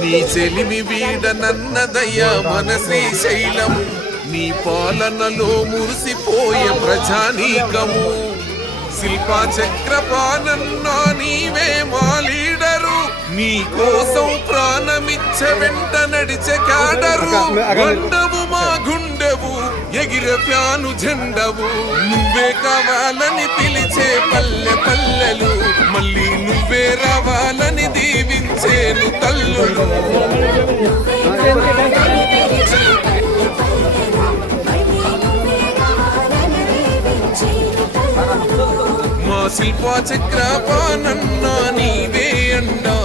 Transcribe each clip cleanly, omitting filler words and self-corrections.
నీ చెలిమి వీడనన్నదయ్యా మన శ్రీశైలం, నీ పాలనలో మురిసిపోయే ప్రజానీకము. శిల్పా చక్రపాణన్నా నీవే మా లీడరు, నీ కోసం ప్రాణమిచ్చ వెంట నడిచే క్యాడరు. గుండవు మా గుండెవు ఎగిరే ప్యాను జెండవు, నువ్వే కావాలని పిలిచే పల్లె పల్లెలు, మళ్ళీ నువ్వే రావాలని దీవించేను తల్లులు. మా శిల్పా చక్రపాణన్నా నీవే అండా,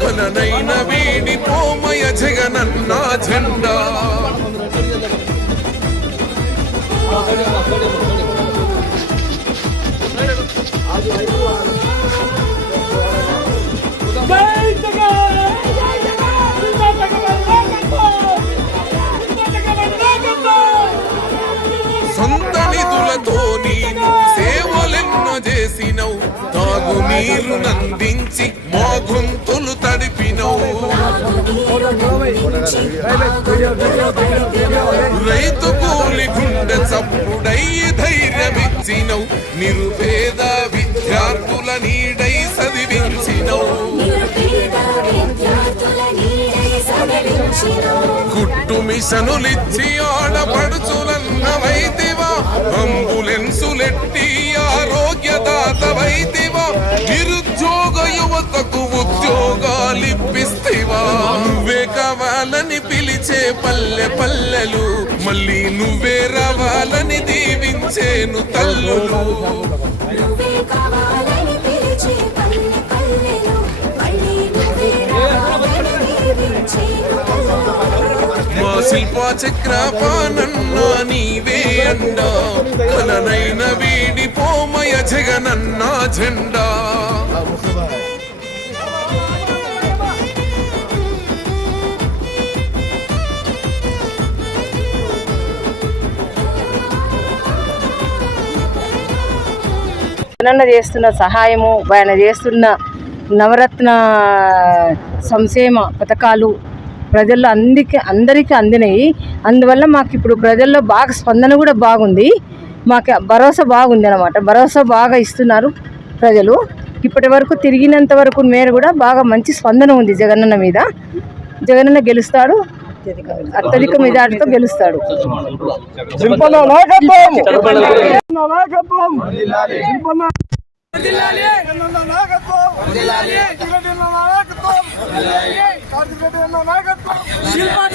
కలనైన వీడి పోమయ జగనన్నా జెండా. సొంత నిధులతో నీను సేవలెన్నో చేసినవు, తాగు నీరు నందించి మా గొంతులు తడిపినవు. రైతు కూలి గుండె చప్పుడయ్యి ధైర్యమిచ్చినవు, నిరుపేద విద్యార్థుల నీడై చదివించినవు. గుట్టు మిషనులిచ్చి ఆడపడుచులన్న వైదివా, అంబులెన్సులెట్టి ఆరోగ్యదాత వైదివా, నిరుద్యోగ యువతకు ఉద్యోగాలిప్పిస్తివా. నువ్వే కావాలని పిలిచే పల్లె పల్లెలు, మళ్ళీ నువ్వే రావాలని దీవించేను తల్లులు. మా శిల్పా చక్రపాణన్నా నీవే అండా, కలనైన వీడి పోమయ జగనన్నా జెండా. జగనన్న చేస్తున్న సహాయము, ఆయన చేస్తున్న నవరత్న సంక్షేమ పథకాలు ప్రజల్లో అందరికీ అందినాయి. అందువల్ల మాకు ఇప్పుడు ప్రజల్లో బాగా స్పందన కూడా బాగుంది, మాకు భరోసా బాగుంది అన్నమాట. భరోసా బాగా ఇస్తున్నారు ప్రజలు. ఇప్పటి వరకు తిరిగినంత వరకు మేర కూడా బాగా మంచి స్పందన ఉంది జగనన్న మీద. జగనన్న గెలుస్తాడు, అత్యధిక మెజార్టీతో గెలుస్తాడు. శిల్పా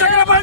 చక్రపాణి